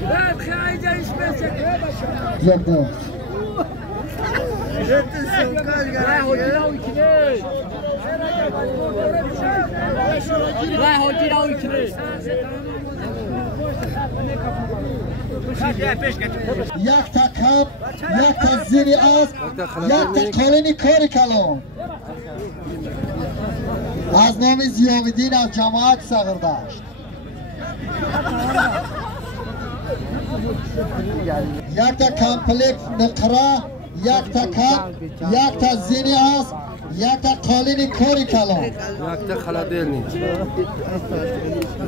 یک تا کپ، یک تا زیر اسب، یک تا قالین کاری کلان از نام ضیاءالدین از جماعت صغردشت. یک تا کمپلیت نقره، یک تا کپ، یک تا زیر اسب، یک تا قالین کاری کلان، یک تا خلادیل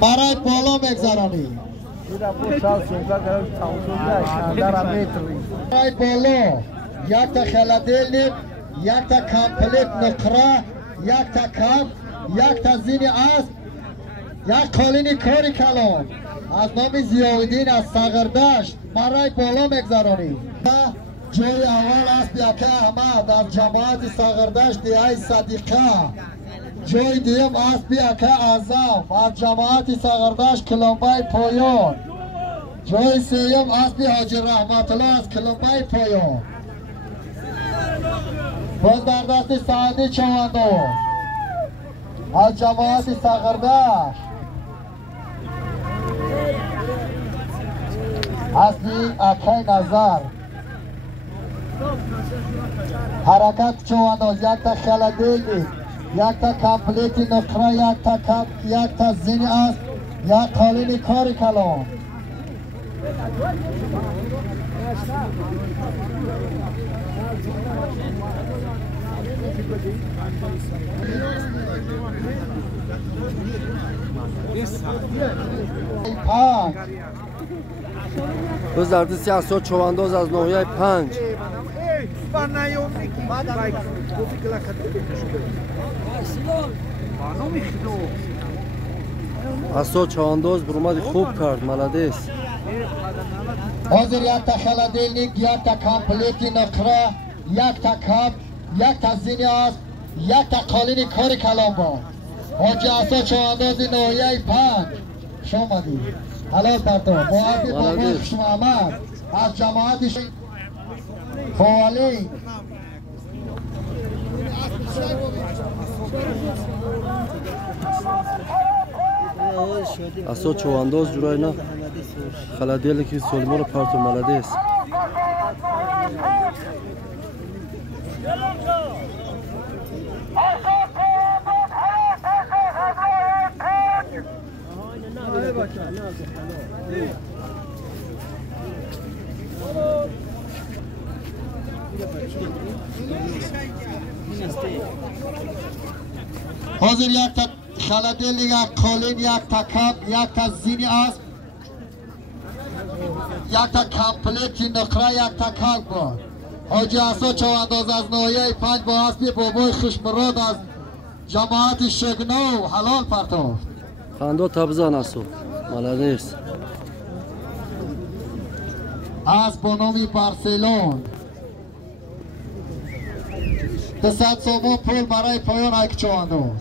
برای بالا بگذرانی. برای بالا یک تا خلادیل، یک تا کمپلیت نقره، یک تا کپ، یک تا زین اسب، یک قالین کاری کلان از نام ضیاءالدین از صغردشت برای بالا میگذرانی. جای اول است یکی احمد از جماعت صغردشت ای صدیقه. جای دوم است یکی اعظم از جماعت صغردشت کلمبای پایان. جای سوم است حاجی رحمت الله از کلمبای پایان. باز در دست سعدی چواندو از جماعت صغردشت. اصلی اکی نظر حرکت چوانداز، یک تا خلادیل، یک تا کمپلیت نقره، یک تا کپ، یک تا زین اسب، یک قالین کاری کلان. باز در دستی اسا چوانداز از ناحیه 5 اسا چوانداز برآمد خوب کرد، ملادیس. حاضر یک تا خلادیل، یک تا کمپلیت نقره، یک تا کپ، یک تا زین اسب، یک تا قالین کاری کلان بود. حاجی اسا چوانداز ناحیه 5 شامدی حلال پرتو با عبی بابا خوش محمد از جماعت خوالی. اسا چوانداز جورای نه خلادیل که سلیمان پرتو ملادیس. حاضر یک تا خلادیل، یک قالین، یک تا کپ، یک تا زین اسب، یک تا کمپلیت نقره، یک تا کپ بود. حاجی اسا چوانداز از ناحیه 5 با اسب بابای خوشمراد از جماعت شگنو حلال پرتو. خنده تبزان اسا ملادیس. از با نام بارسلون 200 سومو پول برای پایان یک چوانداز.